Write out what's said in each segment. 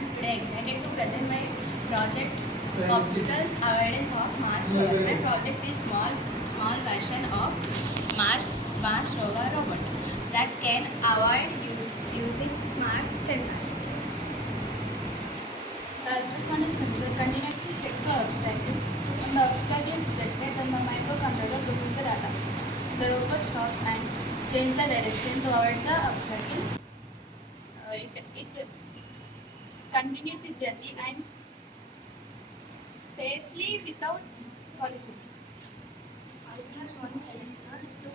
am today excited to present my project Obstacles Avoidance of Mars Rover. My project is small version of Mars Rover robot that can avoid using smart sensors. The corresponding sensor continuously checks for obstacles. When the obstacle is detected, then the microcontroller processes the data. The robot stops and changes the direction to avoid the obstacle. It continues its journey and safely without collisions. Ultrasonic sensors to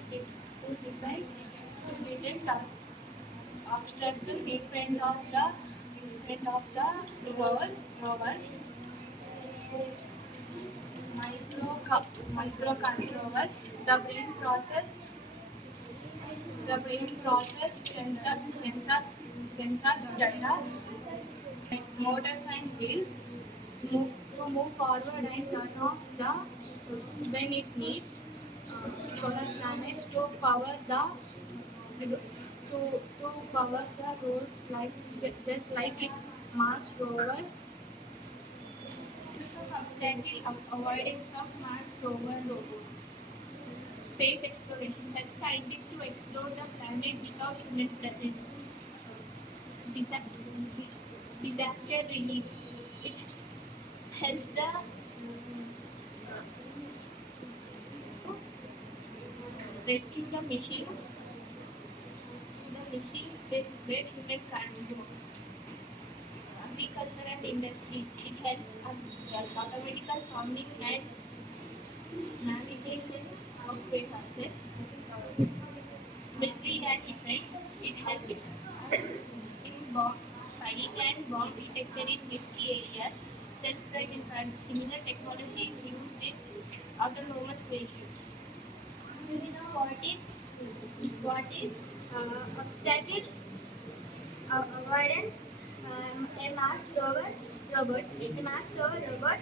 detect obstacles in front of the rover. Microcontroller. The brain process sensor data, motors and wheels to move forward and turn off when it needs. Solar planets to power the roads just like its Mars rover. Use of obstacle avoidance of Mars Rover robot. Space exploration helps scientists to explore the planet without human presence. Disaster relief. It helps rescue the machines where human can't go. Agriculture and industries. It helps automatical farming and navigation of warehouses. Military and defense. It helps us in spying and bomb detection in risky areas. Self-driving cars. Similar technology is used in autonomous vehicles. Do you know what is obstacle avoidance? A Mars rover robot. A Mars rover robot.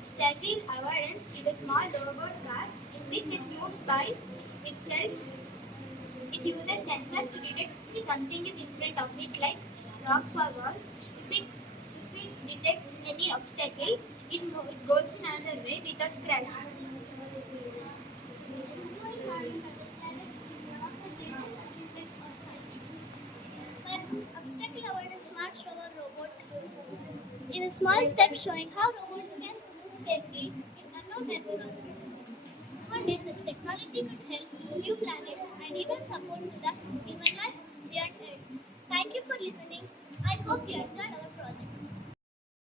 Obstacle avoidance is a small robot car in which it moves by itself. It uses sensors to detect if something is in front of it, like rocks or walls. If it detects any obstacle, it goes in another way without crashing. Exploring Mars planets is one of the greatest achievements of science. An obstacle avoidance Mars rover robot in a small step showing how robots can move safely in unknown environments. One day such technology could help new planets and even support to the human life beyond Earth. Thank you for listening. I hope you enjoyed our